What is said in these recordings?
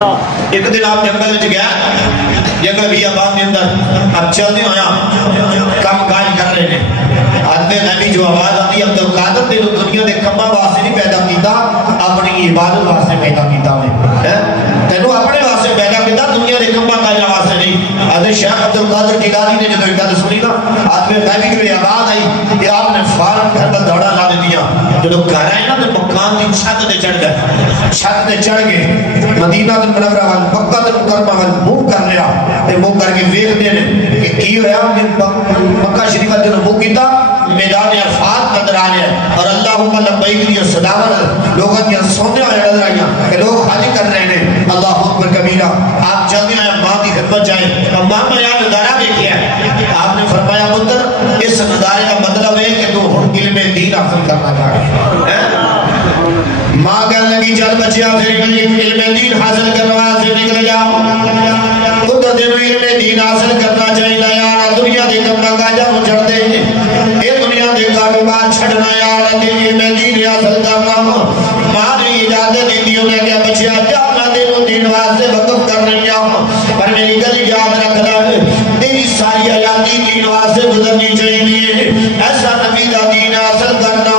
ایک دن آپ جنگل میں گیا، جنگل بھی آباد کے اندر اب چلتے ہویا کام کاج کر رہے ہیں۔ آدمی نبی جو آواز آتی عبد القادر نے دنیا دے کما واسطے نہیں پیدا کیتا، اپنی عبادت واسطے پیدا کیتا ہے۔ تینوں اپنے واسطے پیدا کیتا، دنیا دے کما کاج واسطے نہیں۔ حضرت شیخ عبد القادر جیلانی نے جب گل سنی نا، آدمی نبی جو آواز آئی کہ آپ نے فارغ گھر پر دوڑا لا دیا۔ جب گھر آئے نا تو مکان کی چھت تے چڑھ گئے، چھت تے چڑھ گئے، مدینہ منورہ وال مکہ مکرمہ وال منہ کر لیا تے منہ کر کے ویکھدے نے کہ کی ہویا مکہ شریف تے منہ کیتا، میدان عرفات نظر آ رہا ہے اور اللہم لبیک دی صداوت لوگوں کی سونے والے نظر آئیاں کہ لوگ حج کر رہے ہیں۔ اللہ اکبر کبیرہ۔ آپ جلدی آئے ماں کی خدمت جائیں، ماں میں یہاں نظارہ دیکھیا ہے۔ آپ نے فرمایا پتر اس نظارے کا مطلب ہے کہ تو ہن علم دین حاصل کرنا چاہے۔ ماں کہنے لگی چل بچیا پھر علم دین حاصل کرنا سے نکل جاؤ، پتر دے علم دین حاصل کرنا چاہیے یار، دنیا دے کما کاجاں نوں چھڑ دے، اے دنیا دے کاروبار چھڑنا یار، علم دین حاصل کرنا۔ ماں نے اجازت دی دی، انہیں کہا بچیا جا میں تینوں دین واسطے وقف کر رہی ہوں، پر میری گل یاد رکھنا تیری ساری حیاتی دین واسطے گزرنی چاہیے۔ ایسا نبی دا دین حاصل کرنا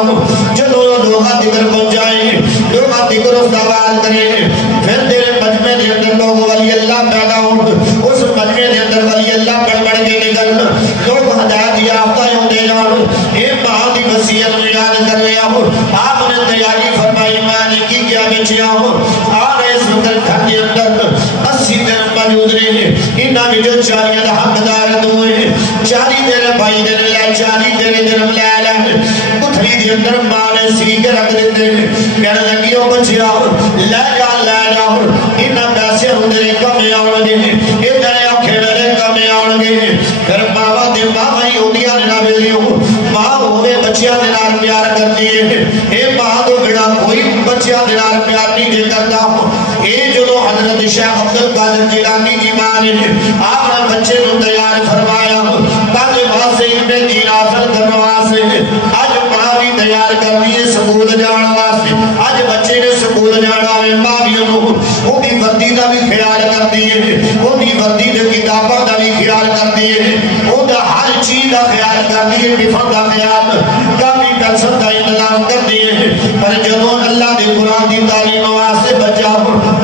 چلو لوگاں دکر پہنچائیں، لوگاں دکر اس آواز کریں، پھر تیرے مجمع دے اندر لوگ ولی اللہ پیدا ہوں، اس مجمع دے اندر ولی اللہ بڑھ بڑھ کے نکل، لوگ ہدایت یافتہ ہوندے جان۔ اے ماں دی وصیت میں یاد کر رہا ہوں، آپ نے تیاری فرمائی ماں نے کی کیا بچیا ہوں، آر اس وقت گھر کے اندر 80 دن موجود رہے، انہاں میں جو 40 دا حقدار ہوئے، 40 تیرے بھائی دن لے، 40 تیرے دن لے لے، کتھری دے اندر ماں نے سی کے رکھ دیتے ہیں، کہنے لگی ہو بچیا لے جا انہاں پیسے ہوندے کمے آن گے، ادھر آکھے میرے کمے آن گے، پھر ماما دے ماما ہی ہوندیاں نے نہ بیلی ہو، ماں ہوئے بچیاں دے نال پیار کر دیئے، اے ماں تو بڑا کوئی بچیاں دے نال پیار نہیں دے کرتا ہوں۔ اے جو حضرت شیخ عبد القادر جیلانی کی ماں نے آپ نے بچے کو تیار فرمایا، تاکہ وہاں سے علم دین حاصل کرنے واسطے آج ماں بھی تیار کر دیئے سکول جانا واسطے، آج بچے نے سکول جانا ہے، ماں بھی انہوں وہ بھی وردی دا بھی خیال کر دیئے، وہ بھی وردی دے کتابہ دا بھی خیال کر دیئے، وہ دا ہر چیز دا خیال کر دیئے، ٹفن دا خیال کافی پیسن دا انتظام کر دیئے۔ پر جب اللہ دے قرآن دی تعلیم واسطے بچا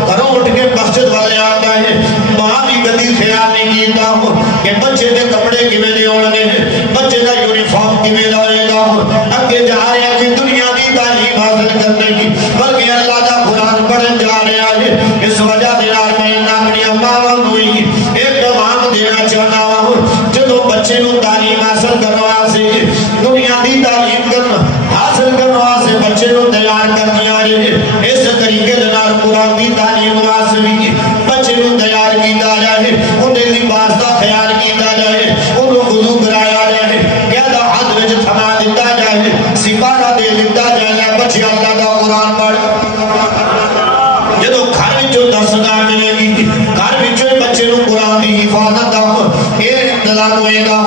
گھروں اٹھ کے مسجد والے آتا ہے، ماں بھی کبھی خیال نہیں کیتا ہوں کہ بچے دے کپڑے کی میں نے اوڑنے ہیں، بچے دا یونیفارم کی میں لائے گا ہوں، اگے جا رہے ہیں کہ دنیا دی تعلیم حاصل کرنے کی، بلکہ اللہ دا قرآن پڑھن جا رہے ہیں۔ اس وجہ دینار میں اپنی اماں ہوئی ایک دوام دینا چاہنا ہوں، جدو بچے نو تعلیم حاصل کرنا سے دنیا دی تعلیم کرنا حاصل کرنا سے بچے نو تیار کرنی آئے، اس طریقے دینار قرآن دی تعلیم حاصل کی بچے نو تیار کیتا جائے، انہیں لباس دا خیال کیتا جائے، انہوں وضو کرایا جائے، قیادہ حد وچ تھما دیتا جائے، سپارہ دے دیتا جائے، بچے اللہ دا قرآن پڑھ۔ جدو گھر وچوں درسگاہ ملے گی، گھر وچوں بچے نو قرآن دی حفاظت دا اے انتظام ہوئے گا،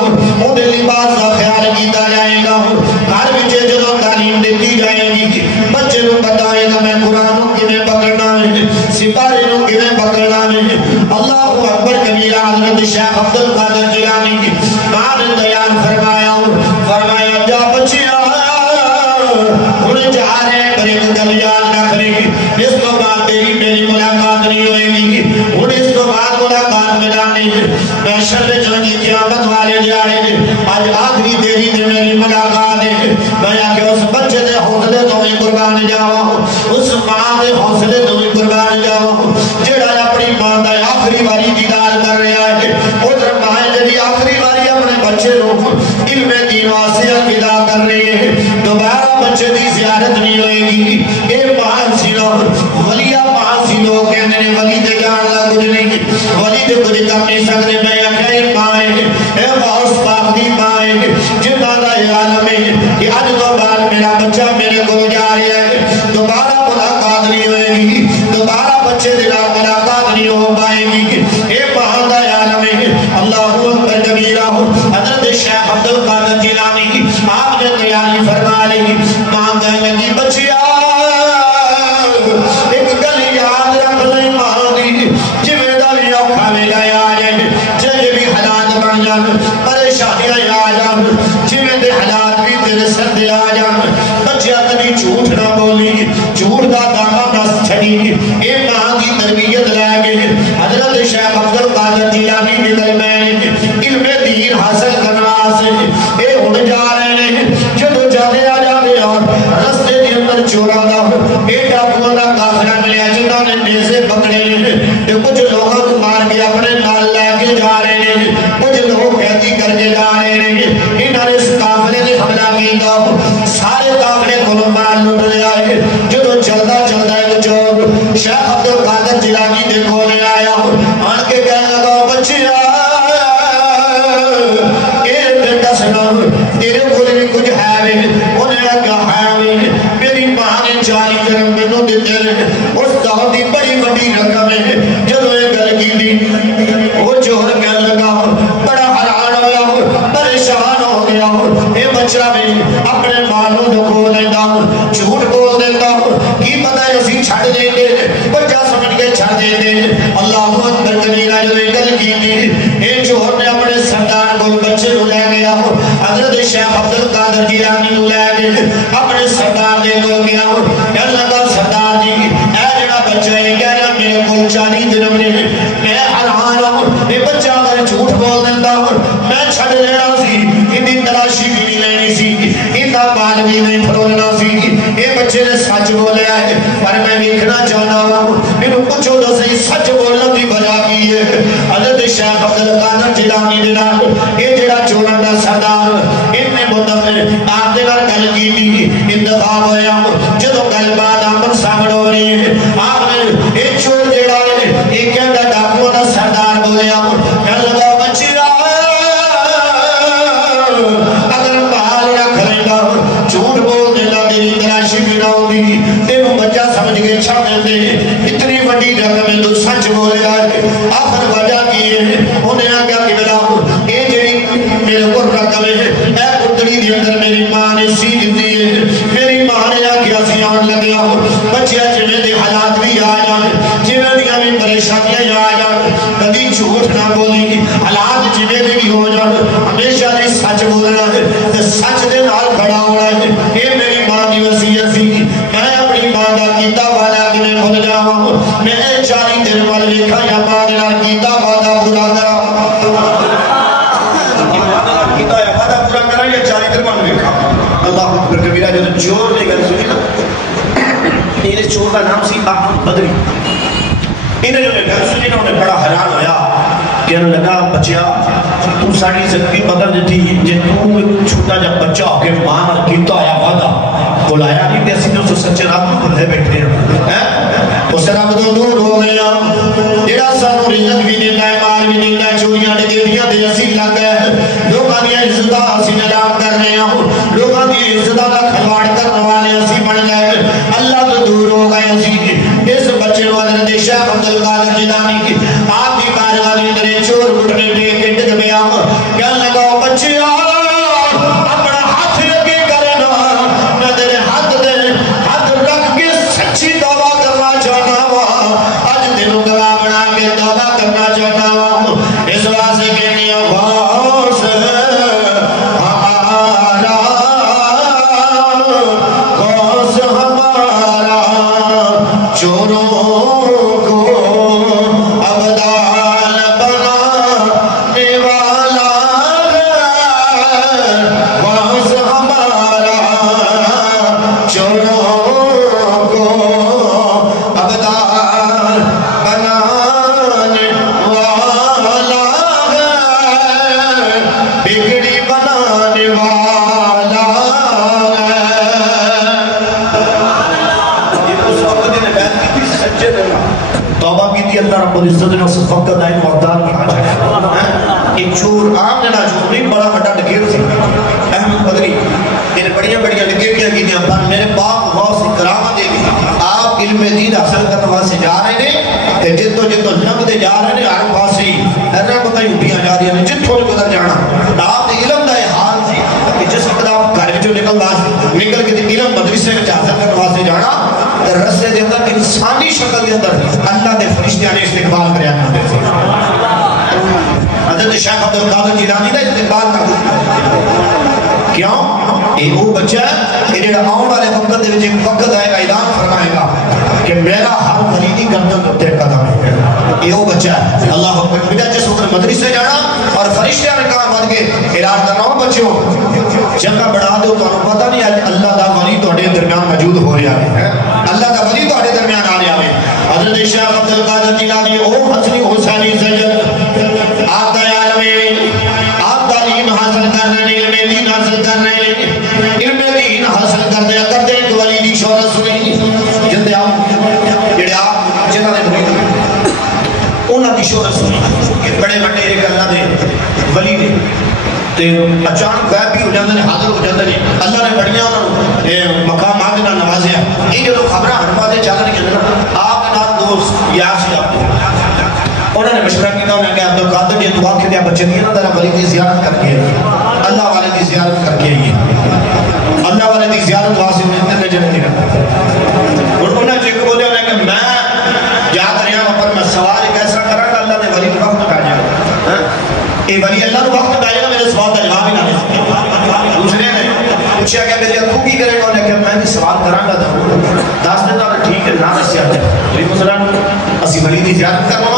انہیں لباس دا خیال کیتا جائے گا، گھر وچوں جدو تعلیم دیتی جائے گی، بچے نو بتائے گا میں قرآن کی میں پکڑنا ہے، سپارے نو کی میں پکڑنا ہے۔ اللہ اکبر کبیرہ حضرت شیخ عبد القادر جیلانی کی ماں نے تیار فرمایا جا بچیا انہیں جا رہے ہیں، پر ایک گل یاد رکھ رہے گی، اس کو بعد تیری میری ملاقات نہیں ہوئے گی، انہیں اس کو بعد ملاقات ملانی ہے، میں شر جنگی قیامت والے جا رہے ہیں، آج آخری تیری دے میری ملاقات ہے، میں آکے اس بچے دے حوصلے تو میں قربان جاوا ہوں، اس ماں دے حوصلے تو میں قربان جاوا ہوں، جڑا اپنی ماں دا آخری باری دیدار کر رہا ہے، ادھر ماں جڑی آخری باری اپنے بچے رو علم دین واسطے الوداع کر رہے ہیں، دوبارہ بچے دی زیارت نہیں ہوئے گی۔ اے ماں سی لوگ ولیہ ماں سی لوگ کہنے نے ولی دے جان لگ کچھ نہیں، ولی دے کچھ کم نہیں سکتے، میں اکھے ماں ہے، اے غوث پاک دی ماں ہے، جنہ دا عالم ہے کہ آج دو بار میرا بچہ میرے کو جا رہا ہے، دوبارہ ملاقات نہیں ہوئے گی، دوبارہ بچے دلا ملاقات نہیں ہو پائے گی۔ اے ماں دا عالم ہے، اللہ اکبر کبیرہ حضرت شیخ عبد القادر جیلانی کی آپ نے تیاری فرما لی، ماں کہنے لگی بچیا ایک گل یاد رکھ لیں ماں دی، حضرت شیخ عبد القادر جیلانی نکل میں علم دین حاصل کرنا سے اے ہن جا رہے ہیں جدو جانے آ جانے اور رستے دی اندر چورا دا اے ڈاکو دا کافرہ ملیا جنہوں نے نیزے پکڑے تے کچھ لوگوں کو مار کے اپنے نال لے کے جا رہے ہیں کچھ لوگ قیدی کر کے جا رہے ہیں انہوں نے اس قافلے نے حملہ کیتا سارے قافلے کو مال لٹ لیا ہے جدو چلدا چلدا ایک چور شیخ عبد القادر جیلانی دے کولے آیا آن کے کہنے لگا بچیا تیرے کولے میں کچھ ہے انہیں کیا ہے میری ماں نے 40 درہم مینوں دتے ہیں اس دعوت دی بڑی بڑی رقم ہے جدوں یہ گل کی وہ چور کہنے لگا بڑا حیران ہویا پریشان ہو گیا اے بچہ بھی اپنے مالوں کو کھو دیتا جھوٹ بول دیتا کی پتہ ہے اسی چھڑ دیں گے بچہ سمجھ کے چھڑ دیں گے اللہ اکبر کبیرہ جو گل کی تھی اے چور نے اپنے سردار کو بچے کو لے گیا حضرت شیخ عبد القادر جیلانی کو لے گئے اپنے سردار دے کو گیا کہنے لگا سردار جی اے جڑا بچہ ہے کہہ رہا میرے کو 40 درہم نے میں حیران ہوں یہ بچہ اگر جھوٹ بول دیتا میں چھڑ لینا سی اتنی تلاشی بھی نہیں لینی سی اتنا مال بھی نہیں پھرولنا سی یہ بچے نے سچ بولیا ہے پر میں دیکھنا چاہنا ہوں انہوں کچھ ہو صحیح سچ بولنا بھی بجا کی ہے حضرت شیخ عبد القادر جیلانی دینا یہ جڑا چورن دا سردار ان نے مدفر آپ دے گھر گل کی تھی انتخاب ہویا جدو گل بات آمن سامن ہو رہی ہے آپ نے ایک چور جڑا ہے ایک کہندا ڈاکو دا سردار بولیا کہنے لگا بچیا اگر مال رکھ لینا جھوٹ بول دینا تیری تلاشی بھی نہ ہوگی تینوں بچہ سمجھ کے چھا دے اتنی بڑی رقم ہے تو سچ بولیا ہے آخر وجہ کی ہے انہیں آگیا کہ بلا یہ جڑی میرے کو رقم ہے اے پتری دی اندر میری ماں نے سی دیتی ہے میری ماں نے آگیا سی آن لگیا بچہ جنہیں دے حالات بھی آ جان جنہیں دیا بھی پریشانیاں آ جان کبھی جھوٹ نہ بولی حالات جنہیں بھی ہو جان ہمیشہ نے سچ بولنا ہے سچ دے نال کھڑا ہونا ہے یہ میری ماں دی وصیت سی میں اپنی ماں دا کیتا والا کہ میں بھول جاواں میں 40 دن وال ویکھا یا ماں دے نال کیتا وعدہ پورا کرا کیتا یا وعدہ پورا کرا یا 40 دن وال ویکھا اللہ اکبر کبیرہ جو چور نے گل سنی نا یہ چور کا نام سی احمد بدری انہیں جو گل سنی انہوں نے بڑا حیران ہویا کہنے لگا بچیا تم ساڑی زندگی بدل دیتی جن تم چھوٹا جب بچہ ہو کے ماں نہ کیتا آیا وعدہ بلایا نہیں کہ اسی تو سچے رات میں بندھے بیٹھے ہیں اس رب تو دور ہو گیا جڑا سانو رزق بھی دیتا ہے مال بھی دیتا ہے چوریاں ڈکیتیاں تے اسی لگ گئے لوگاں دی عزتاں اسی نیلام کر رہے ہیں لوگاں دی عزتاں دا کھلواڑ کرنے والے اسی بن گئے اللہ تو دور ہو گئے اسی اس بچے کو حضرت شیخ عبد القادر جیلانی کی آپ کی بارگاہ میں اندر چور اٹھنے دے کے ڈگ گیا کہنے لگا بچیا اپنا ہاتھ لگے کرنا میں تیرے ہاتھ رکھ کے سچی توبہ کرنا چاہتا ہوں آج دنوں گواہ بنا کے توبہ کرنا چاہتا ہوں اس واسطے کہنی آواز ہمارا غوث ہمارا چوروں کو ابدال بنانے والا غوث ہمارا چوروں کو ابدال بنانے والا بگڑی بنانے والا توبہ کی تھی اللہ رب العزت نے اسے فقط آئین مردان کی حاجہ ایک چور عام جنا چور نہیں بڑا ہٹا ڈکیر تھی احمد بدری انہیں بڑیاں ڈکیریاں کی تھی پر میرے باپ غوث کرامت دے گی آپ علم دین حاصل کرنے واسے جا رہے ہیں جتو لنگ دے جا رہے ہیں ہر پاسی ایسا پتہ ہی اٹھیاں جا رہی ہیں جتوں گزر جانا آپ نے علم دا حال سی کہ جس وقت آپ گھر جو نکل کے علم مدرسے میں حاصل کرنے واسے جانا رسے دے اندر انسانی شکل دے اندر اللہ دے فرشتیاں نے استقبال کریا کرتے تھے حضرت شیخ عبد القادر جیلانی کا استقبال کرتے کیوں یہ وہ بچہ ہے یہ آن والے وقت دے وچ وقت آئے گا اعلان فرمائے گا کہ میرا ہر فریدی گردن تے قدم ہے یہ وہ بچہ ہے اللہ اکبر بیٹا جس وقت مدرسے جانا اور فرشتیاں نے کہا بد کے اعلان کرنا ہو بچوں جگہ بڑھا دو تو پتہ نہیں اللہ دا ولی تواڈے درمیان موجود ہو رہا ہے اللہ دا ولی تواڈے درمیان آ رہا ہے حضرت شیخ عبد القادر جیلانی او حسنی حسینی سید آپ دا عالم آپ تعلیم حاصل کر رہے ہیں علم دین حاصل کر رہے ہیں علم دین حاصل کرتے ایک ولی دی شہرت سنی جندے آپ جڑے آپ جنہاں نے مرید انہاں دی شہرت سنی کہ بڑے بڑے ایک اللہ دے ولی نے تے اچانک غائب بھی ہو جاندے نے حاضر ہو جاندے نے اللہ نے بڑیاں انہاں مقامات نال نوازیا یہ جو خبراں ہر پاسے چل رہی ہیں آپ کے نال دوست یار سی انہوں نے مشورہ کیا انہوں نے کہا عبد القادر یہ دعا کے دیا بچے نہیں نا ذرا ولی کی زیارت کر کے اللہ والے کی زیارت کر کے آئیے اللہ والے کی زیارت واسطے انہیں نجر نہیں رہا اور انہوں نے جو بولے انہوں نے کہ میں یاد رہا ہوں پر میں سوال ایک ایسا کرا کہ اللہ نے ولی کے وقت میں جائے یہ ولی اللہ نے وقت میں جائے گا میرے سوال کا جواب ہی نہ دے دوسرے نے پوچھا کہ میرے تو کی کرے گا انہوں نے کہا میں بھی سوال کرا گا دس دن تک ٹھیک ہے نہ دسیا جائے ولی مثلا اسی ولی کی زیارت کرنا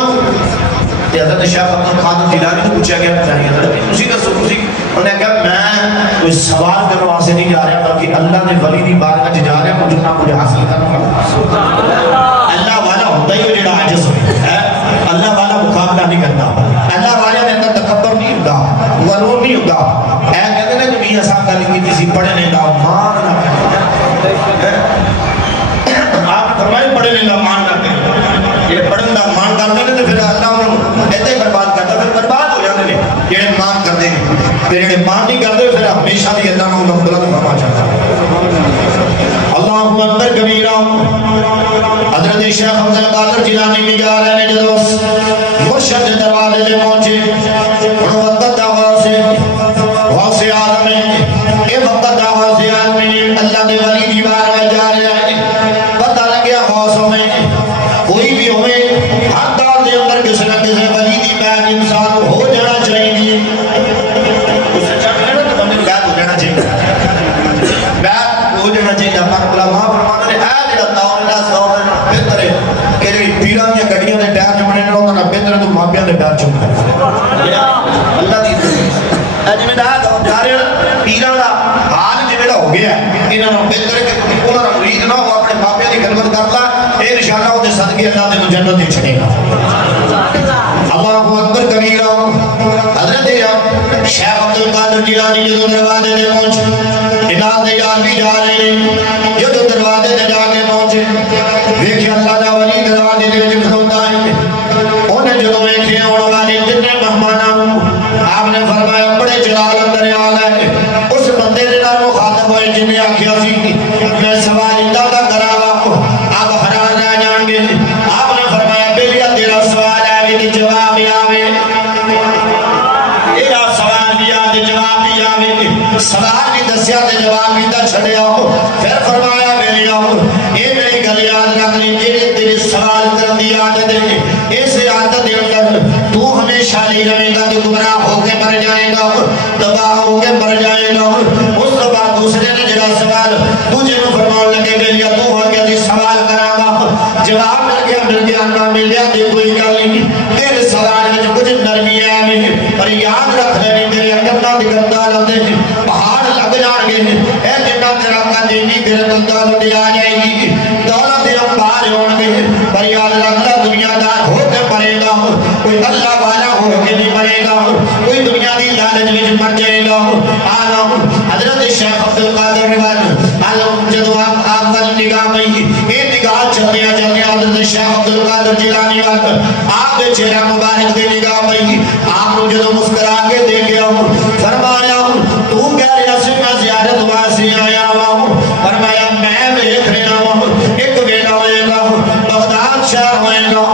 حضرت شیخ عبد القادر جیلانی نے پوچھا گیا چاہیے اسی دسو اسی انہوں نے کہا میں کوئی سوال کرنے واسطے نہیں جا رہا بلکہ اللہ نے ولی دی بارگاہ جا رہا ہوں جتنا مجھے حاصل کروں گا اللہ والا ہوتا ہی وہ جڑا عاجز ہے اللہ والا مقابلہ نہیں کرتا اللہ والے نے اندر تکبر نہیں ہوتا غرور نہیں ہوتا اے کہتے ہیں کہ میاں صاحب کا لکھی کسی پڑھنے کا مان نہ کرے آپ فرمائے پڑھنے کا مان نہ کرے یہ پڑھن کا مان کرتے ہیں تو پھر اللہ ایسے برباد کرتا پھر برباد ہو جاتے ہیں یہ مان کرتے ہیں پھر یہ مان نہیں کرتے پھر ہمیشہ بھی اللہ میں بلند فرما چاہتا ہے اللہ اکبر کبیرہ حضرت شیخ عبد القادر جیلانی بھی جا رہے ہیں جدو مرشد دروازے سے پہنچے انہوں وقت غوث عالم ہے یہ وقت غوث عالم ہے اللہ نے ولی دی بارگاہ جا رہے ہیں پتہ لگیا غوثوں میں کوئی بھی ہوئے ہر دور دے اندر کسی نہ کسی ولی دی بیعت انسان ہو جانا چاہیے اسے چاہیے نا کہ بندے بیعت ہو جانا چاہیے بیعت ہو جانا چاہیے پر علماء فرمانے نے اے جڑا دور اللہ سور نے بہتر ہے کہ جڑی پیران یا گڈیاں دے ٹائر چمنے نے انہاں بہتر تو ماپیاں دے ٹائر چمنے اللہ دی اج میں دا دارے پیران دا حال جڑا ہو گیا انہاں نوں بہتر ہے کہ انہاں دا مرید نہ ہو اپنے ماپیاں دی خدمت کر لا اے انشاءاللہ وہ صدقے اللہ نے جنت دے چھڑے گا اللہ اکبر کبیرہ حضرت شیخ عبد القادر جیلانی جو دروازے دے پہنچے انہاں دے یار بھی جا رہے ہیں جو دروازے دے جا کے پہنچے دیکھیں اللہ دا ولی دروازے دے وچ کھڑوتا ہے انہیں جو ویکھے آنے والے جتنے مہماناں آپ نے فرمایا بڑے جلال اندر آ گئے اس بندے دے نال مخاطب ہوئے جن نے آکھیا سی میں سوال ادا دا کراوا آپ حیران رہ جان گے آپ نے فرمایا بیلیا تیرا سوال آوے تے جواب آوے تیرا سوال بھی آوے جواب بھی آوے سوال بھی دسیا تے جواب بھی دا چھڑیا پھر فرمایا بیلیا اے میری گل یاد رکھ لی جڑے تیرے سوال کرن دی عادت ہے اس عادت دے اندر تو ہمیشہ نہیں رہے گا تو گمراہ ہو کے مر جائے گا تباہ ہو کے مر جائے گا اس کے بعد دوسرے نے جڑا سوال تجھے نو فرمان لگے بیلیا تو ہو کے سوال کراں گا جواب مل گیا نہ مل گیا تے کوئی گل نہیں تیرے سوال وچ کچھ نرمی ہے پر یاد رکھ لے میرے اندر دی گندا لندے پہاڑ لگ جان گے اے جنہ تیرا کدی نہیں تیرے گندا لندے آ جائے گی دولت دے پار ہون گے پر یاد رکھ لے دنیا دار ہو کے مرے گا کوئی اللہ والا ہو کے نہیں مرے گا کوئی دنیا دی لالچ وچ مر جائے گا آنا حضرت شیخ عبد القادر روایت عالم جدو آپ وال نگاہ میں یہ نگاہ چلنے حضرت شیخ عبد القادر جیلانی وقت آپ کے چہرہ مبارک دے نگاہ میں آپ نے جدو مسکرا کے دیکھا فرمایا تو کہہ رہا سی میں زیارت واسطے آیا ہوں فرمایا میں دیکھ رہا ہوں ایک ویلا ہوئے گا بغداد شہر ہوئے گا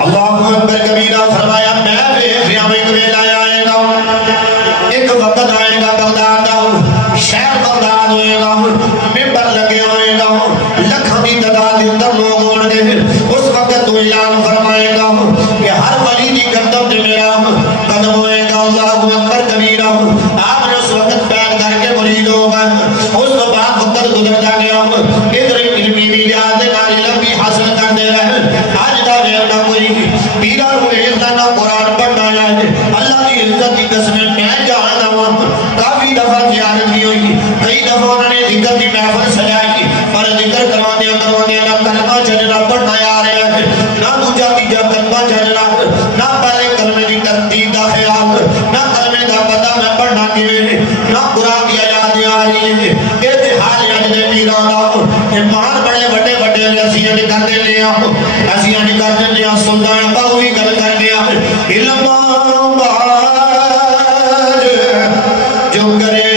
اللہ اکبر کبیرہ فرمایا میں دیکھ رہا ہوں ایک ویلا آئے اعلان فرمائے گا کہ ہر ولی دی گردن تے میرا قدم ہوئے گا اللہ اکبر کبیرہ آپ نے اس وقت بیان کر کے مرید ہو گئے اس تو بعد وقت گزرتا گیا ادھر علمی بھی لحاظ نال علم بھی حاصل کرتے رہے آج دا غیر نہ کوئی پیرا ہوئے نہ قرآن پڑھنا ہے اللہ کی عزت کی قسم میں جاننا ہوں کافی دفعہ زیارت بھی ہوئی کئی دفعہ انہوں نے ذکر کی محفل سجائی اور ذکر کروانے نہ کلمہ چلنا پڑھنا آ رہا ہے نہ دوجا تیجا کلمہ چلنا نہ پہلے کلمے کی ترتیب کا خیال نہ کلمے کا پتہ میں پڑھنا کیویں نہ قرآن کی آیات آ رہی ہے یہ حال ہے جے پیراں ایمان بڑے بڑے بڑے اسیاں کرتے لے اسیاں کرتے لے سلطان باو بھی گل کر گیا علم جو کرے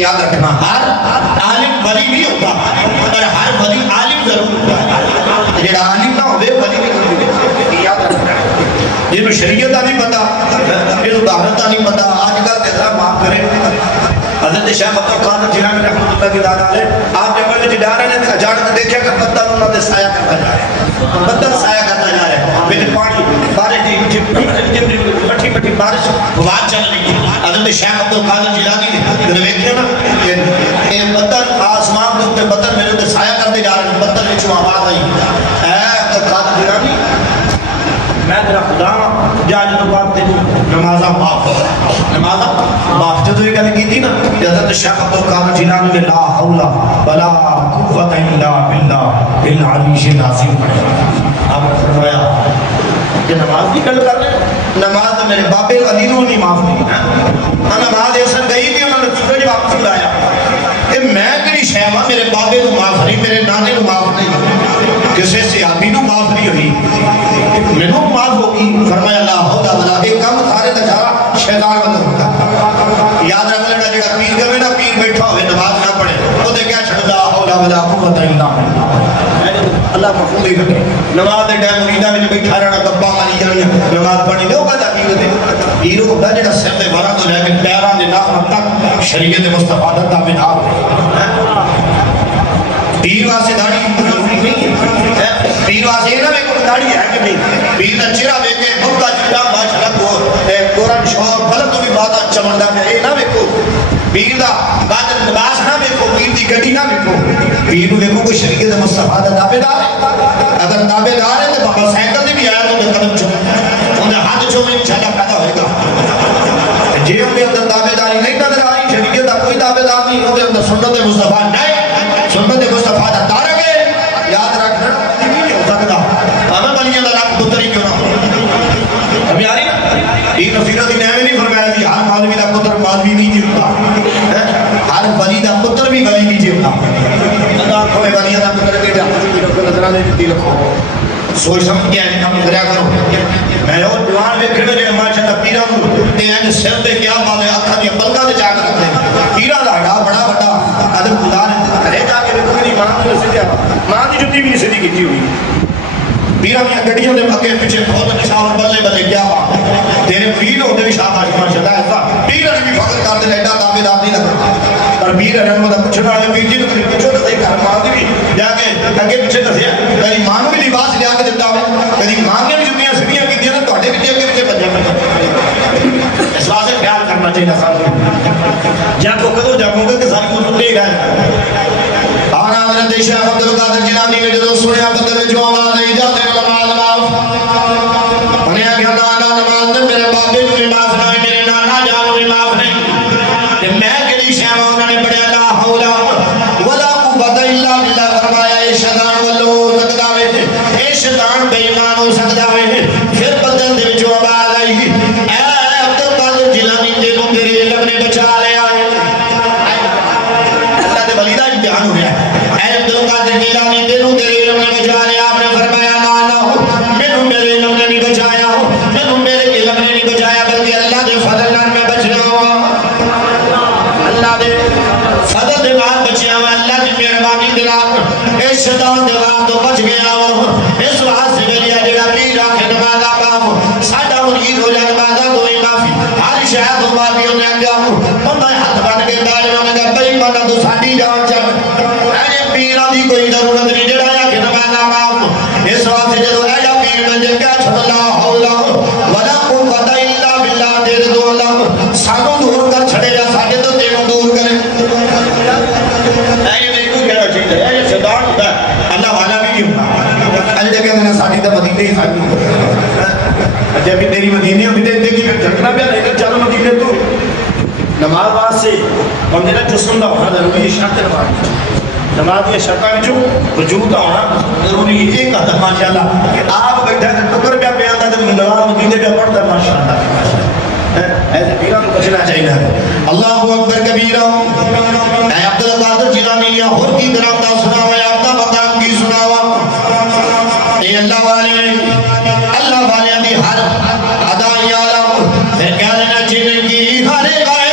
یاد رکھنا ہر عالم ولی نہیں ہوتا پر ہر ولی عالم ضرور ہوتا ہے جڑا عالم نہ ہوئے ولی نہیں ہوئے یاد رکھنا جنہوں شریعت کا نہیں پتا جنہوں دہرت کا نہیں پتا آج کل تیسرا معاف کرے حضرت شیخ عبد القادر جیلانی رحمۃ اللہ کی دادا لے آپ جنگل میں جا رہے ہیں اچانک دیکھا کہ بدل انہوں نے سایہ کرتا جا رہا ہے بدل سایہ کرتا جا رہا ہے میرے پانی بارش مٹھی مٹھی بارش واد چل رہی ہے حضرت شیخ عبد القادر جیلانی نے دیکھا نا کہ بدل آسمان کے اوپر بدل میرے اوپر سایہ کرتے جا رہے ہیں بدل میں چھو آواز آئی اے عبد القادر جیلانی میں تیرا خدا جا جدو بات تیری نمازہ معاف نمازہ معاف جدو یہ کہنے کی تھی نا حضرت شیخ عبد القادر جیلانی نے لا حول ولا قوت الا باللہ العلی العظیم آپ نے فرمایا کہ نماز کی گل کر رہے ہیں نماز میرے بابے علی نو نہیں معاف نہیں نماز ایسا گئی تھی انہوں نے فکر جواب سنایا کہ میں کہنی شہوہ میرے بابے کو معاف نہیں میرے نانے کو معاف نہیں کسے صحابی نو معاف نہیں ہوئی میں نو معاف ہوگی فرمایا اللہ ہوتا بلا ایک کام سارے تجارہ شیطان مدد ہوتا یاد رکھ لینا جگہ پیر کرے نا پیر بیٹھا ہوئے نماز نہ پڑھے وہ دے کیا چھڑ دا ہولا بلا قوت اللہ اللہ مفہوم ہی رکھے نماز دے ٹائم مریدہ میں بیٹھا رہنا گپا ماری جانی نماز پڑھنی دے وہ کہتا پیر دے پیر ہوتا جڑا سر دے بارا تو لے کے پیران دے ناخن تک شریعت مصطفیٰ دا تابعدار پیر واسے داڑھی ضروری نہیں ہے پیر واسے نہ میں کوئی داڑھی ہے کہ نہیں پیر دا چہرہ ویکھ کے بہت اچھا ماشاءاللہ کو قرآن شوق بلد تو بھی بات چمڑدا ہے اے نہ ویکھو پیر دا بادل لباس نہ ویکھو پیر دی گڈی نہ ویکھو پیر نو ویکھو کوئی شریعت مصطفیٰ دا تابعدار ہے اگر تابعدار ہے تے بابا سائیکل تے بھی آیا تو قدم چوم اون دے ہاتھ چوم انشاءاللہ پیدا ہوئے گا جے اون دے اندر تابعداری نہیں نظر آئی شریعت دا کوئی تابعدار نہیں اون دے اندر سنت مصطفیٰ نہیں سنت مصطفیٰ دا تارک ہے یاد رکھنا نہیں ہو سکتا ہمیں بنیاں دا لاکھ پتر ہی کیوں نہ ہو ابھی آ رہی نا یہ نفیرہ دی نعمے نہیں فرمایا تھی ہر مالوی دا پتر مالوی نہیں جیتا ہر ولی دا پتر بھی ولی نہیں جیتا اللہ آنکھوں میں بنیاں دا پتر کے جاتا نظرہ دے دیتی رکھو سوچ سمجھ کے ہیں ہم کریا کرو میں اور جوان میں کھڑے جو ماشاءاللہ پیران تے ہیں سر دے کیا بات ہے آنکھا دیا پلکا دے جا کر رکھتے ہیں پیران دا ہڈا بڑا بڑا ادب گزار کرے جا کے دیکھو میری ماں نے سیدھا ماں دی جُتی بھی نہیں سیدھی کیتی ہوئی پیران میاں گڈیوں دے اگے پیچھے بہت نشاور بلے بلے کیا بات تیرے مرید ہوتے بھی شاباش ماشاءاللہ ایسا پیران بھی فخر کرتے ہیں ایڈا تابعدار نہیں لگتا پر پیر رحمت اللہ پوچھنا ہے پیر جی تو پوچھو تو صحیح کر ماں دی بھی جا کے اگے پیچھے دسیا کدی ماں بھی لباس لیا کے دیتا ہوئے کدی ماں نے بھی جتنیاں سیدھیاں کیتیاں تے تواڈے بھی اگے پیچھے بھجیا اس واسطے خیال کرنا چاہیے سارے جب کو کدو جاگو گے کہ ساری کو لے گئے آنا حضرت شیخ عبد القادر جیلانی نے جو سنیا بدل جو آواز آئی جاتے نماز معاف انہیں کہ اللہ نماز نے میرے بابے کو بھی معاف نہیں میرے نانا جانو بھی معاف نہیں کہ میں کلی شیخ انہوں نے بڑے اللہ حولا ولا قوت الا باللہ فرمایا اے شیطان واللو سکتا ہوئے اے شیطان بے ایمان ہو سکتا ہوئے پھر بدل دے جو آواز آئی اے عبد القادر جیلانی تیرے علم نے بچا لیا ہے اللہ دے ولی دا امتحان دی مہربانی دے نال اس شیطان دے وار تو بچ گیا اس واسطے میری جڑا پیر آکھے نماز پاؤ ساڈا مرید ہو جائے نماز تو معافی ہر شاید تو معافی ہونے آگیا بندہ ہاتھ بن کے دارے ہونے کا بھائی بندہ تو ساڈی جان چل اے پیراں دی کوئی ضرورت نہیں جڑا آکھے نماز پاؤ اس واسطے جدوں ایڈا پیر بن جائے کیا چھڑ لا حول ولا قوت الا باللہ دے دو اللہ سانوں دور کر چھڑے جا ساڈے تو تینوں دور کرے اے دیکھو کیا چیز ہے یہ شیطان ہوتا ہے اللہ والا بھی نہیں ہوتا اجے کہتے ہیں ساڈی تو مدینے ہی ساڈی جب تیری مدینے ہوتی تو دیکھی پھر جھٹنا پیا نہیں چلو مدینے تو نماز واسطے بندے کا جسم کا ہونا ضروری ہے شرط نماز کی شرطاں وچوں وجود کا ہونا ضروری ہے ایک حد ماشاءاللہ کہ آپ بیٹھا تے ٹکر پیا پیا آندا تے نماز مدینے پہ پڑھدا ماشاءاللہ ایسے پیروں کو بچنا چاہیے اللہ اکبر کبیرہ اے عبد القادر جیلانی یا ہور کی درامدہ سناوا یا اپنا مقام کی سناوا اے اللہ والے دی ہر ادا یا رب پھر کیا لینا جن کی ہر غیر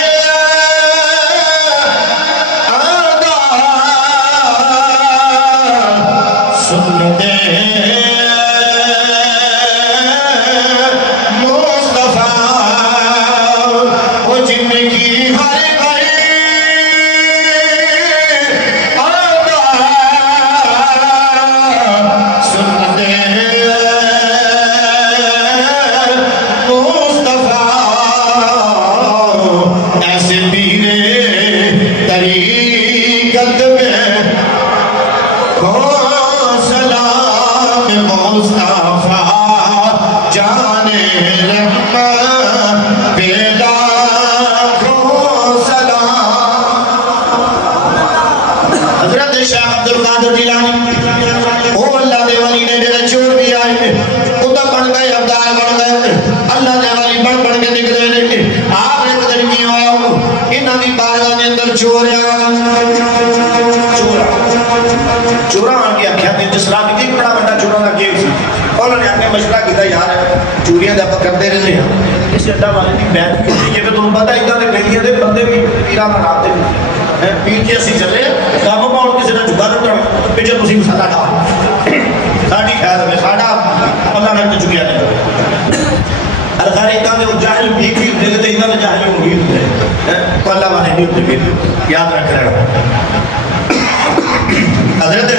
چوریاں دے آپ کرتے رہتے ہیں اس اڈا والے کی بیعت کی ہوئی ہے کہ تمہیں پتہ ادھر دے بیلیاں دے بندے بھی پیرا مناتے ہیں پیر کے اسی چلے کام پاؤں کسی نے جھگا لٹن پیچھے تسی مسالہ ڈال ساڑی خیر میں ساڑا اللہ نے تو چکیا نہیں ارغار ادھر دے جاہل بھی ہوتے ہیں ادھر دے جاہل بھی ہوتے ہیں تو اللہ والے نہیں ہوتے پھر یاد رکھ رہے گا حضرت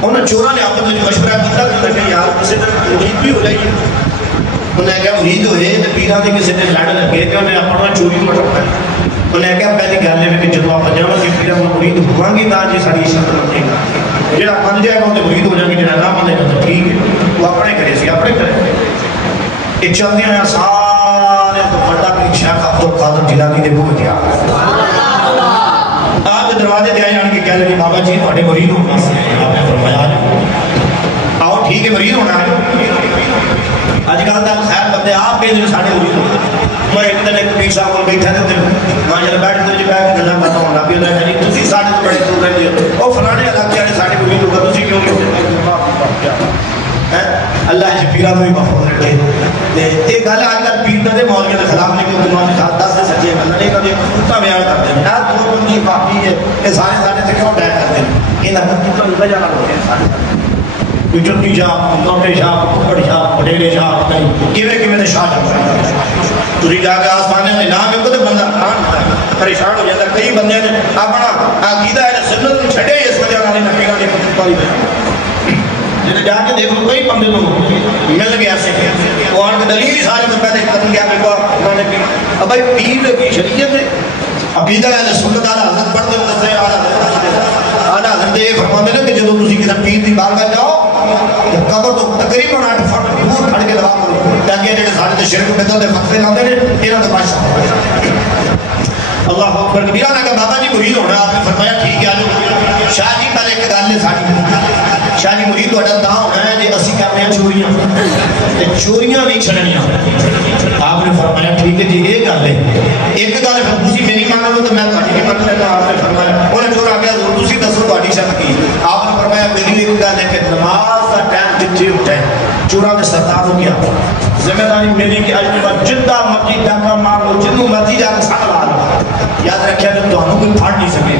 انہوں نے چورا نے آپ نے مشورہ کیا کہ یار کسی نے مرید بھی ہو جائیے انہوں نے کہا مرید ہوئے تو پیران دے کسی نے لڑ لگے کہ انہیں اپنا چوری پڑھا انہوں نے کہا پہلی گل ہے کہ جدو آپ جاؤں کہ پیران مرید ہوا گی تا جی ساری شرط بنے گا جہاں بن جائے گا انہیں مرید ہو جائے گا جہاں نہ بنے گا تو ٹھیک ہے وہ اپنے کرے سی اپنے کرے یہ چلتے ہیں سارے تو بڑا بھی شیخ عبد القادر جیلانی دے بہت دیا آپ دروازے دے آئے جان کے کہہ لیں بابا جی تھوڑے مرید ہونا آپ نے فرمایا آؤ ٹھیک ہے مرید ہونا ہے آج کل تک خیر بندے آپ کے دن ساڑھے مرید ہونا میں ایک دن ایک پیر صاحب کو بیٹھا تھے وہاں جب بیٹھ تو جب بیٹھ گلا پتا ہونا بھی ہوتا ہے تسی ساڑھے تو بڑے دور رہے ہیں وہ فلانے علاقے والے ساڑھے مرید ہوگا تسی کیوں اللہ جی پیرا میں محفوظ رکھے یہ گل آج کل پیرنا دے مولوی کے خلاف نہیں کہ تمہارے ساتھ 10 سے سچے گل نہیں کہ خودتا بیان کرتے ہیں یار دو بندی باقی ہے یہ سارے سارے سے کیوں ڈائر کرتے ہیں یہ نہ کتنا وجہ نہ ہوتے ہیں سارے جنگی شاہ لوٹے شاہ پکڑ شاہ پٹیلے شاہ کیویں کیویں شاہ جاتا تری جا کے آسمانے میں نام ہے کوئی بندہ پریشان ہو جاتا کئی بندے نے اپنا عقیدہ ہے سنت چھڑے اس وجہ والے نبی کا پائی جنہیں جا کے دیکھو کوئی بندے تو مل گیا سے وہ آن کے دلیل ہی سارے میں پہلے قتل کیا میں انہوں نے کی اب بھائی پیر کی شریعت ہے عقیدہ ہے سنت آلہ حضرت پڑھتے ہوتے ہیں آلہ حضرت یہ فرماتے ہیں کہ جب تسی کسی پیر دی بارگاہ جاؤ جب قبر تو تقریباً 8 فٹ دور کھڑ کے دعا کرو تاکہ جڑے سارے تے شرک بدعت دے فتوے لاتے ہیں انہاں تے بچ اللہ اکبر کبیرہ نے کہا بابا جی مرید ہونا آپ نے فرمایا ٹھیک ہے آجو شاہ جی پہلے ایک گل ہے ساری شاہ جی مرید ہونا تا ہونا ہے جی اسی کرنے ہیں چوریاں چوریاں نہیں چھڑنیاں آپ نے فرمایا ٹھیک ہے جی یہ گل ہے ایک گل ہے تسی میری مان لو تو میں تہاڈی نہیں مان لینا آپ نے فرمایا انہیں چور آ گیا تسی دسو تہاڈی شرط کی آپ نے فرمایا میری ایک گل ہے کہ نماز کا ٹائم جتھے اٹھے چورا نے سردار ہو گیا ذمہ داری میری کہ اج کے بعد جتنا مرضی ڈاکہ مار لو جنوں مرضی جا کے سال لا لو یاد رکھیا کہ تانوں کوئی پھڑ نہیں سکے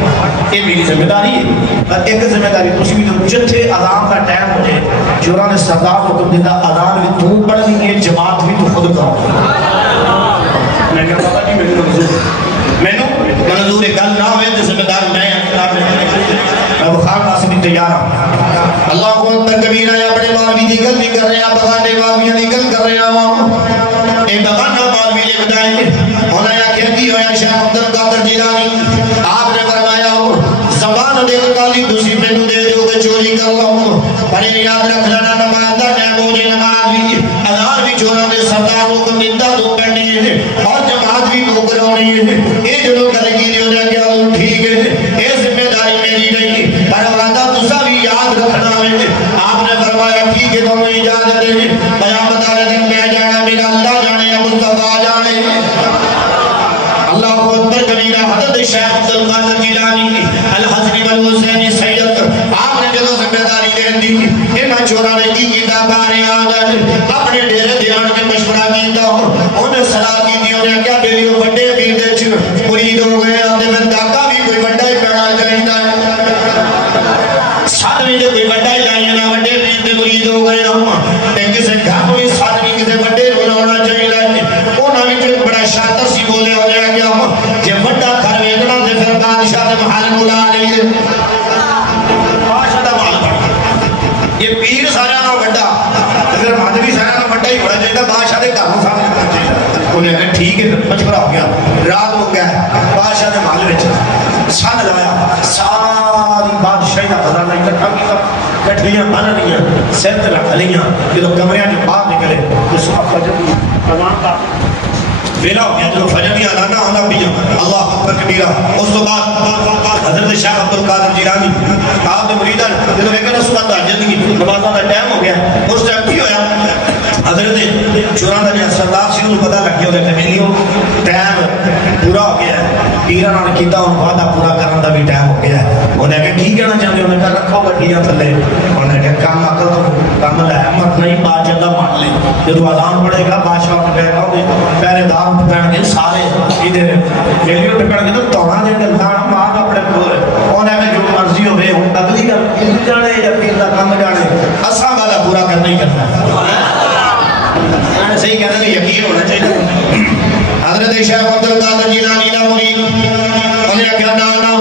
یہ میری ذمہ داری ہے اور ایک ذمہ داری تسی بھی جتھے اذان کا ٹائم ہو جائے جوراں نے سردار حکم دیتا اذان بھی تو پڑھنی ہے جماعت بھی تو خود کرو میں کہا بابا جی مینوں منظور گل نہ ہوئے تو ذمہ دار میں میں بخار پاس بھی تیار ہوں اللہ کو اکبر کبیرہ یا بڑے مولوی دی گل نہیں کر رہے ہیں بغانے مولوی دی گل کر رہے ہیں اے بغانہ مولوی نے بتائیں انہوں نے کہہ دی ہویا شیخ عبدالقادر جیلانی آپ نے فرمایا ہو زبان دے کالی دوسری مینوں دے دو کہ چوری کر لاؤں پر یاد رکھ لینا نماز دا ٹائم دے نماز بھی اذان بھی چوراں دے سرداروں کو نندا دو پڑھنی ہے اور جماعت بھی تو کرانی ہے اے جڑو گل کی دی ہونا کہ ٹھیک ہے اے ذمہ داری میری نہیں پر وعدہ تسا بھی یاد رکھنا ہے آپ نے فرمایا ٹھیک ہے تمہیں اجازت ہے بیان بتا رہے ہیں میں جانا میرا اللہ جانے یا مصطفیٰ جانے اللہ اکبر کبیرہ حضرت شیخ عبدالقادر جیلانی الحسنی والحسینی سید آپ نے جدو ذمہ داری دے دی کہ میں چورا نے کی کتاب بارے آگر اپنے ڈیرے دیان کے مشورہ کیتا ہوں انہیں صلاح کی دی انہیں کیا بیلیو بڑے بیندے چھو مرید ہو گئے اندے میں داکہ بھی کوئی بڑا ہی پیڑا جائندہ ہے ساتھ میں کوئی بڑا ہی لائیں نا بڑے بیندے مرید ہو گئے ہوں ایک کسے گھر کوئی ساتھ میں کسے بڑے ہونا چاہیے لائیں اونا بھی جو بڑا شاطر سی بولے ہو جائے گیا ہوں جب بڑا گھر ویدنا سے پھر بادشاہ نے محل ملا نہیں ہے بادشاہ دا محل پڑا یہ پیر سارا نہ بڑا اگر مادری سارا نہ بڑا ہی بڑا چاہیے بادشاہ دے گھر سامنے کرنا چاہیے انہیں کہا ٹھیک ہے مشورہ ہو گیا رات ہو گیا بادشاہ نے محل وچ سن لایا ساری بادشاہی دا خزانہ اکٹھا کیا کٹھیاں بننیاں سر تے رکھ لیاں جدو کمریاں جو باہر نکلے تو صبح فجر کی اذان کا ویلا ہو گیا جو فجر کی اذان ہونا بھی اللہ اکبر کبیرہ اس تو بعد حضرت شیخ عبدالقادر جیلانی آپ نے مریدان جدو ایک نے صبح تہجد کی نمازاں دا ٹائم ہو گیا اس ٹائم کی ہویا حضرت چوراں دا جہاں سردار سی انہوں پتہ لگ گیا فیملیوں ٹائم پورا ہو گیا ہے پیرہ نے کیتا ان وعدہ پورا کرنے دا بھی ٹائم ہو گیا ہے انہیں کہا کی کہنا چاہتے انہیں کہا رکھو گٹھیاں تھلے انہیں کہا کام عقل تو کام احمد نہیں بادشاہ دا مان لے جدو اذان پڑے گا بادشاہ نے کہے گا پہلے دار پہن کے سارے ادھر ویلیو پکڑ کے تو توڑا دے کے دار مار اپنے پور انہیں کہا جو مرضی ہوئے ہوں تبدیل کا جانے یا پیر دا کام جانے اساں والا پورا کرنا ہی کرنا صحیح کہنا ہے یقین ہونا چاہیے حضرت شیخ عبدالقادر جیلانی دا مرید انہیں کہا نانا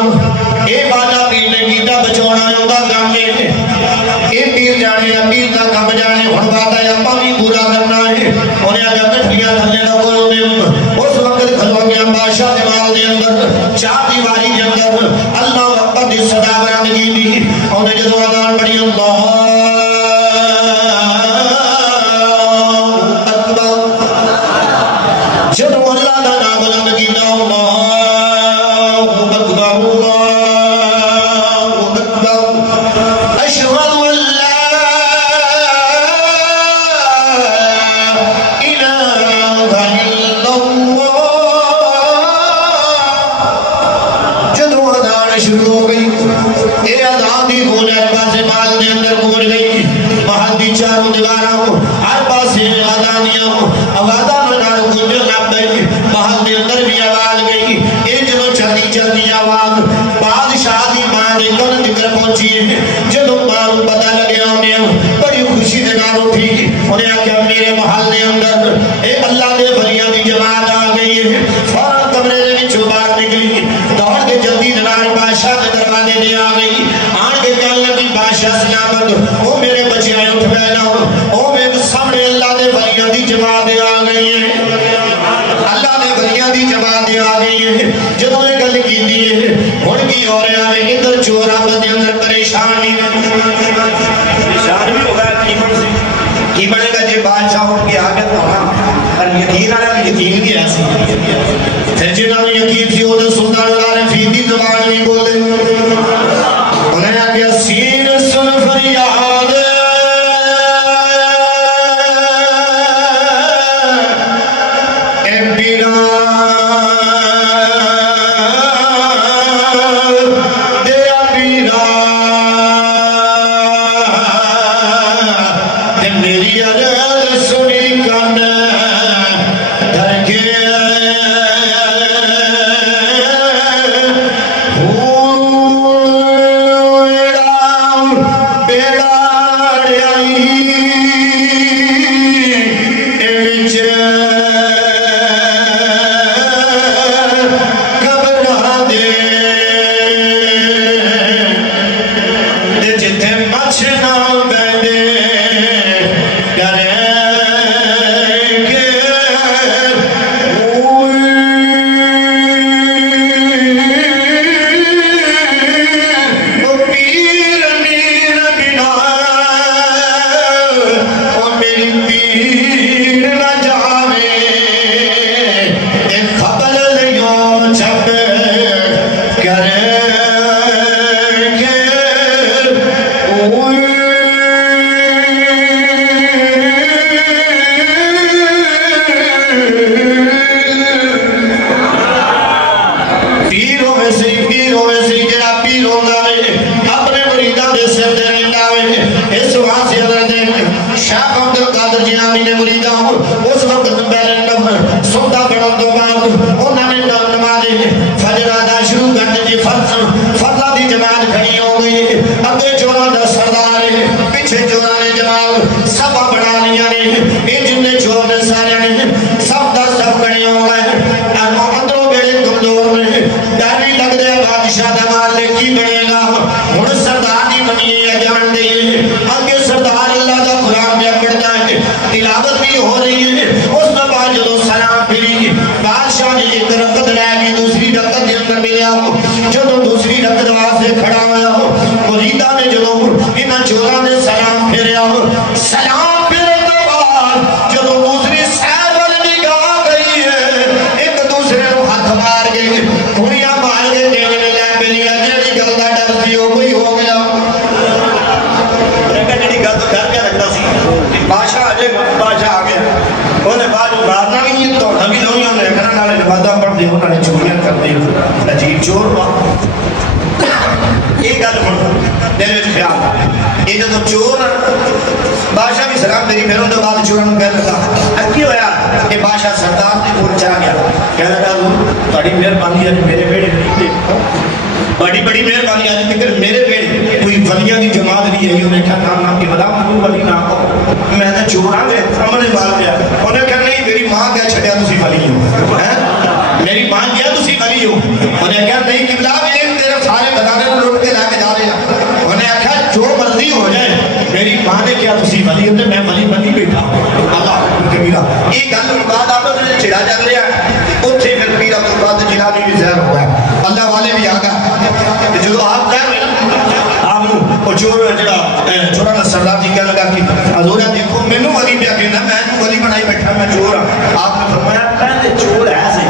اے بالا پیر نے کیتا بچونا ہوگا کام میں اے پیر جانے یا پیر دا کام جانے ہن وعدہ اپا بھی پورا کرنا ہے انہیں کہا کٹھیاں تھلے نہ کوئی اس وقت کھلو گیا بادشاہ دیوال دے اندر چار دیواری دے اندر اللہ اکبر دی صدا برآمد کی دی انہیں جدو اذان پڑھی اللہ جدو اللہ دا نام بلند کیتا اللہ اکبر اللہ اکبر اشہد ان لا الہ الا اللہ جدو اذان شروع ہو گئی اے اذان دی گونج ہر پاسے مال دے اندر گونج گئی محل دی چاروں دیواراں ہر پاسے اذانیاں آوازاں نال گونج محل دے اندر بھی آواز گئی اے جدو چلتی چلتی آواز بادشاہ دی ماں دے کن نکل پہنچی جدو ماں پتہ لگیا انہیں بڑی خوشی دے نال اٹھی انہیں آکھیا میرے محل دے اندر اے اللہ دے ولیاں دی جماعت آ گئی ہے فوراً کمرے دے وچوں باہر نکلی دوڑ کے جلدی نال بادشاہ دے دروازے دے آ گئی آن کے کہنے لگی بادشاہ سلامت او میرے بچے آئے اٹھ بیٹھا او میرے سامنے اللہ دے ولیاں دی جماعت آ گئی ہے اللہ نے ولیاں دی جماعت آ گئی ہے جدوں یہ گل کیتی ہے ہن کی ہو رہا ہے ادھر چور آپس دے اندر پریشان بھی ہو گیا کی بنے گا جی بادشاہ اٹھ کے آ گیا تو اور یقین آنا یقین کی ایسی پھر جنہوں نے یقین سی ادھر سلطان العارفین فیدی زبان نہیں بولے انہیں آ گیا سین سن فریاد سر دے رہندا وے اس واسطے حضرت شاہ عبد القادر جیلانی نے مریداں اس وقت بیلن سودا بڑھن تو بعد انہاں نے نماز فجر ادا شروع کر دی فرض دی جماعت کھڑی ہو گئی اگے چوراں دا سردار پیچھے چوراں نے جناب سبا بنا لیا نے یہ جن چور نے سارے نے سب دا سب کھڑے ہو گئے اندروں بیڑے کمزور نے ڈر بھی لگ دے بادشاہ دا مال کی بنے گا ہن سردار دی منی جان دے اگے سردار اللہ دا قرآن پہ پڑھتا ہے تلاوت بھی ہو رہی ہے اس میں بعد جدو سلام پھری بادشاہ نے ایک رکعت لے گی دوسری رکعت دے اندر ملیا جدو دوسری رکعت واسطے کھڑا ہوا مریداں نے جدو انہاں چوراں نے سلام پھریا سلام پھرے تو بعد جدو دوسری سیر والی نگاہ گئی ہے ایک دوسرے کو ہاتھ مار گئے کھڑیاں مار گئے دیونے لے میری جڑی گل دا ڈر سی ہو کوئی ہو گیا جڑی گل تو ڈر کے رکھتا سی کہ بادشاہ اجے بادشاہ آ گیا انہیں بعد مارنا بھی نہیں تو نبی دنیا نے رکھنا نالے نمازاں پڑھ دی انہوں نے چوریاں کر دی عجیب چور ہوا یہ گل ہن دل وچ خیال یہ جدوں چور بادشاہ بھی سلام میری پھر اندر بعد چوراں نوں کہہ لگا کی ہویا کہ بادشاہ سردار دے کول چلا گیا کہہ لگا تہاڈی مہربانی اج میرے بیڑے نہیں دیکھو بڑی بڑی مہربانی آج تک میرے بیڑے کوئی ولیاں دی جماعت نہیں ہے انہیں کہا نام نام کی بدا کوئی ولی نہ ہو میں نے چورا گئے سامنے مار دیا انہیں کہا نہیں میری ماں کیا چھڑیا تسی ولی ہو میری ماں کیا تسی ولی ہو انہیں کہا نہیں قبلہ میں تیرے سارے خزانے کو لوٹ کے لا کے جا رہے ہیں انہیں کہا جو مرضی ہو جائے میری ماں نے کیا تسی ولی ہوتے میں ولی بنی بیٹھا اللہ کبیرہ یہ گل بعد آپ نے چھڑا چل رہا ہے اتھے پھر پیر عبد القادر جیلانی بھی زہر ہوا ہے اللہ والے بھی آگا جو آپ کہہ رہے ہیں آپ وہ چور جڑا چورا کا سردار جی کہنے لگا کہ حضور دیکھو مینوں ولی پیا کہنا میں ولی بنائی بیٹھا میں چور ہوں آپ نے فرمایا کہندے چور ایسے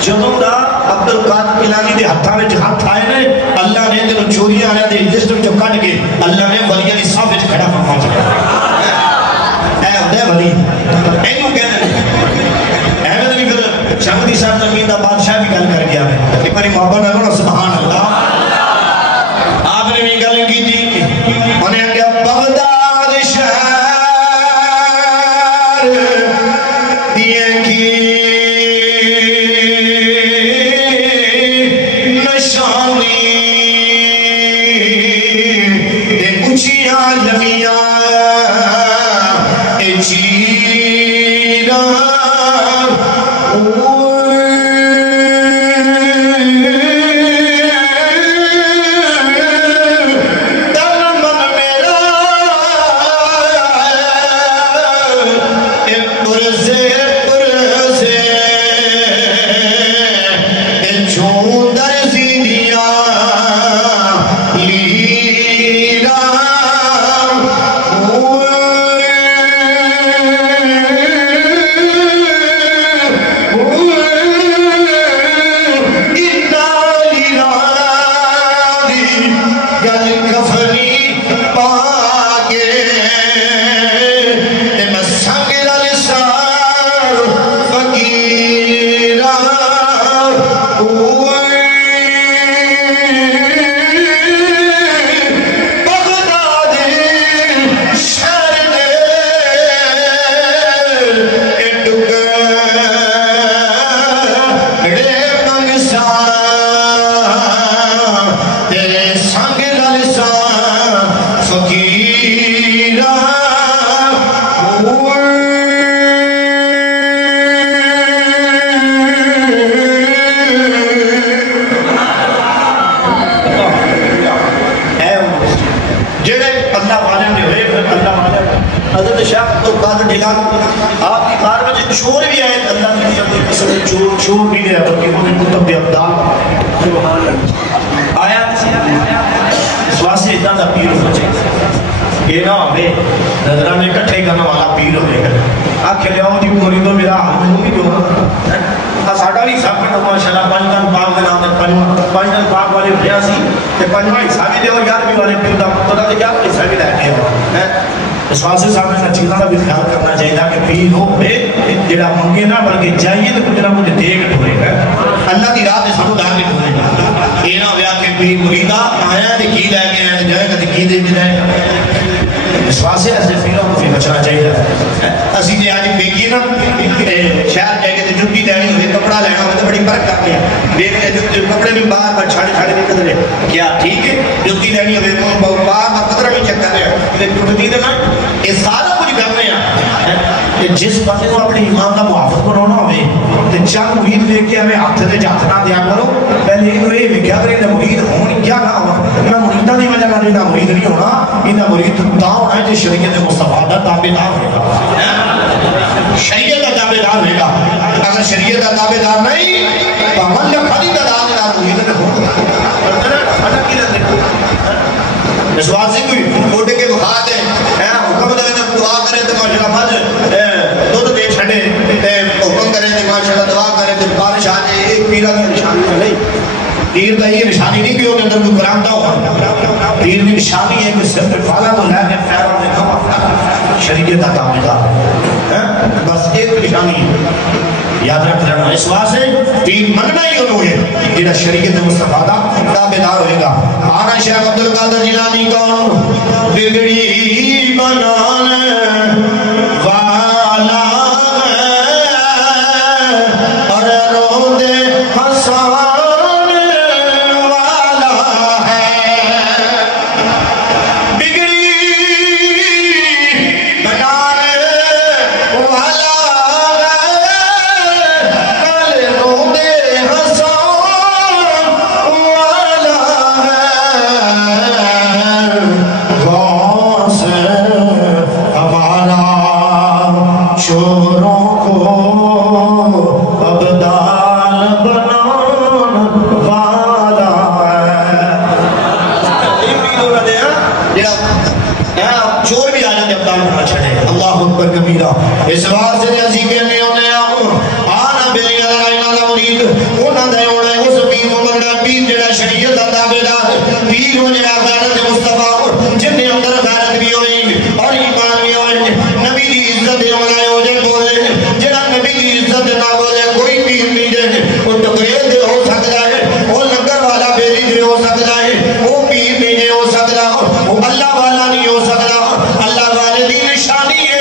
جدوں دا عبد القادر جیلانی دے ہتھاں وچ ہاتھ آئے نے اللہ نے جدوں چوری والے دی لسٹ وچوں کڈ کے اللہ نے ولیاں دی صف وچ کھڑا فرما چھڈیا اے ہوندا ولی اینوں کہندے احمد علی پھر شمدی صاحب زمین دا بادشاہ بھی گل کر گیا ہے ایک باری محبت نہ کرو سبحان اللہ آپ نے بھی گل کی تھی انہیں کہا بغداد شہر دیے کی نشانی دے اچھیاں لمیاں اے چیرہ چور بھی گیا بلکہ انہیں کتب دے ابدال آیا اس واسطے اتنا دا پیر ہو جائے یہ نہ ہوئے نظرانے کٹھے کرنا والا پیر ہوئے گا آکھے لیا ہوں جی مریدوں میرا حال بھی جو ساڑھا بھی حساب کرنا ماشاءاللہ پانچدان پاک دے نام دے پانچدان پاک والے بھیا سی کہ پانچدان حسابی دے اور یار بھی والے پیر دا پتہ دے کیا حسابی لے کے ہو اس واسطے صاحب نے چیزوں کا بھی خیال کرنا چاہیے کہ پیر ہو جڑا منگے نہ بلکہ چاہیے تو کچھ نہ کچھ دے کے ٹھورے گا اللہ کی راہ سے سانو لا کے ٹھورے گا یہ نہ ہویا کہ کوئی مریدہ آیا تو کی لے کے آنے جائے گا تو کی دے کے جائے گا اس واسطے ایسے فیلوں کو بھی بچنا چاہیے اسی نے آج بیگی نا شہر جائے گے تو جتی لینی ہوئے کپڑا لینا ہوئے تو بڑی فرق کرتے ہیں دیکھتے کپڑے بھی باہر پر چھاڑے چھاڑے نہیں کدھرے کیا ٹھیک ہے جتی لینی ہوئے باہر پر قدرہ بھی چک کر رہے ہیں لیکن ٹوٹتی دینا یہ سارا کچھ کرنے ہیں جس بندے کو اپنی ایمان کا محافظ بنانا ہوئے تو چند مرید لے کے ہمیں ہاتھ سے جاتنا دیا کرو پہلے یہ ویکھیا کرے کہ مرید ہون کیا نہ ہوا میں مریداں دی وجہ نال انہاں مرید نہیں ہونا انہاں مرید تا ہونا ہے جو شریعت مصطفیٰ دا تابعدار ہوگا شریعت کا تابعدار ہوگا اگر شریعت کا تابعدار نہیں تو ہم لکھا دی تابعدار مرید نہیں ہوگا اس واسطے کوئی موٹے کے بخات ہے حکم دے جب دعا کرے تو ماشاءاللہ فضل دودھ دے چھڑے حکم کرے تو ماشاءاللہ دعا کرے تو بارش آ جائے ایک پیرا کی نشانی نہیں پیر کا یہ نشانی نہیں کہ وہ کے اندر کوئی کرامتا ہو پیر کی نشانی ہے کہ صرف فالا تو لے کے پیروں نے کم شریعت کا تابعدار بس ایک نشانی ہے یاد رکھ لینا اس واسطے پیر مننا ہی انہوں ہے جنہا شریعت مصطفیٰ دا تابعدار ہوئے گا آنا شیخ عبدالقادر جیلانی کو بگڑی بنانے والا اور روندے حسان اس واسطے سے اسی کہنے ہونے آنا بیلی نظر آئی نظر مرید انہاں دے ہونے اس پیر کو بندہ پیر جڑا شریعت دا تابعدار پیر ہو جڑا غیرت مصطفیٰ جن دے اندر غیرت بھی ہوئی اور ایمان بھی ہوئی نبی دی عزت ہونا ہو جائے بولے جڑا نبی دی عزت نہ بولے کوئی پیر نہیں دے وہ ٹکریل دے ہو سکتا ہے وہ لنگر والا بیلی دے ہو سکتا ہے وہ پیر نہیں دے ہو سکتا وہ اللہ والا نہیں ہو سکتا اللہ والے دی نشانی ہے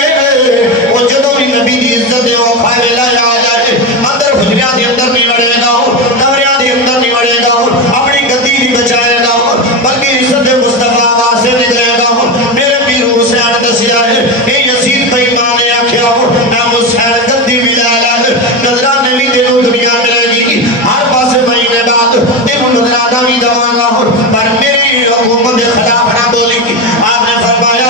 نبی دی عزت دے وہ پائے ویلا آ جائے اندر حجریاں دے اندر نہیں بڑھے گا کمریاں دے اندر نہیں بڑھے گا اپنی گدی نہیں بچائے گا بلکہ عزت مصطفیٰ آواز سے نکلے گا میرے پیر حسین دسیا ہے اے یزید بھائی ماں نے آکھیا ہو اے حسین گدی بھی لالا نظرانہ بھی تینوں دنیا ملے گی ہر پاس مہینے بعد تینوں نظرانہ بھی دواں گا پر میری حکومت خلاف نہ بولی آپ نے فرمایا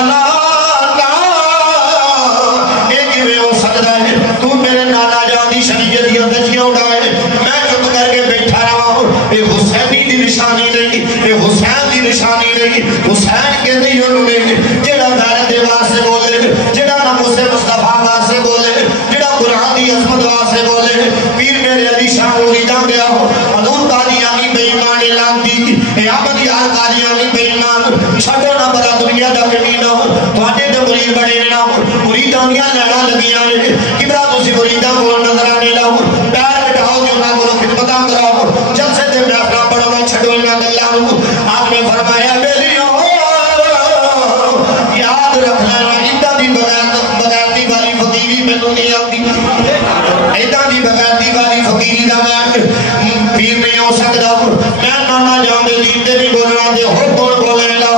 تو میرے نانا جان دی شریعت دیا دجیاں اٹھائے میں چپ کر کے بیٹھا رہا ہوں یہ حسینی دی نشانی نہیں یہ حسین دی نشانی نہیں حسین کے نہیں انہوں نے جڑا غیرت واسطے بولے جڑا ناموس مصطفیٰ واسطے بولے جڑا قرآن دی عظمت واسطے بولے پیر میرے علی شاہ مریداں گیا ہو حضور قادیانی بے ایمان اعلان دی اے احمد یار قادیانی بے ایمان چھڑو نہ بڑا دنیا دا کمینہ ہو تواڈے تے مرید بڑے نہ ہو مریداں دیاں لینا لگیاں نے کبرا تسی مریداں کو نظر آنے لاؤ پیر بٹھاؤ جو نہ کرو خدمتاں کراؤ جلسے تے محفلاں پڑھو چھڑو نہ گلاں آپ نے فرمایا بیلیو یاد رکھنا ایداں دی بغیرتی والی فقیری مینوں نہیں آتی ایداں دی بغیرتی والی فقیری دا میں پیر نہیں ہو سکتا میں نانا جان دے دین تے نہیں بولنا دے ہر کون بولے گا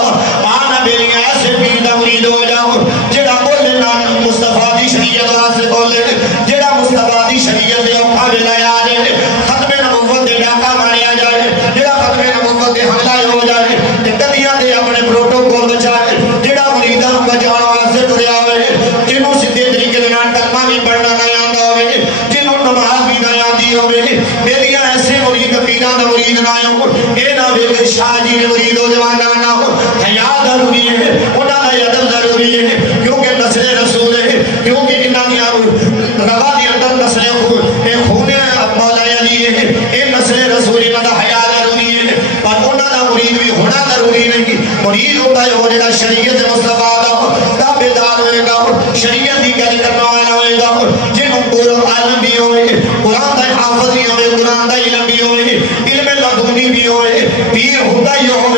آنا بیلی ایسے پیر دا مرید ہو جاؤ جڑا بولے نا مصطفیٰ دی شریعت واسطے بولے جڑا مصطفیٰ دی شریعت دے اوکھا ویلا آ جائے ختم نبوت دے ڈاکہ ماریا جائے جڑا ختم نبوت دے حملہ ہو جائے تے کدیاں دے اپنے پروٹوکول بچائے جڑا مریداں بچاؤ واسطے ٹریا ہوئے جنوں سیدھے طریقے دے نال کلمہ بھی پڑھنا نہ آندا ہوئے جنوں نماز بھی نہ آندی ہوئے میریاں ایسے مرید پیراں دا مرید نہ ہو اے نہ ویکھ شاہ جی نے مرید ہو جوانا نہ ہو حیا ضروری ہے انہاں دا ادب ضروری ہے کیونکہ نسل رسول ہے کیونکہ انہاں دی روا دی اندر نسل اے خون مولا علی ہے اے نسل رسول انہاں دا حیا ضروری ہے پر انہاں دا مرید بھی ہونا ضروری نہیں مرید ہوتا ہے وہ جڑا شریعت مصطفیٰ دا تابعدار ہوئے گا شریعت دی گل کرنا والا ہوئے گا جنوں قرآن عالم بھی ہوئے قرآن دا حافظ بھی ہوئے قرآن دا علم بھی ہوئے علم لدنی بھی ہوئے پیر ہوتا یہ ہو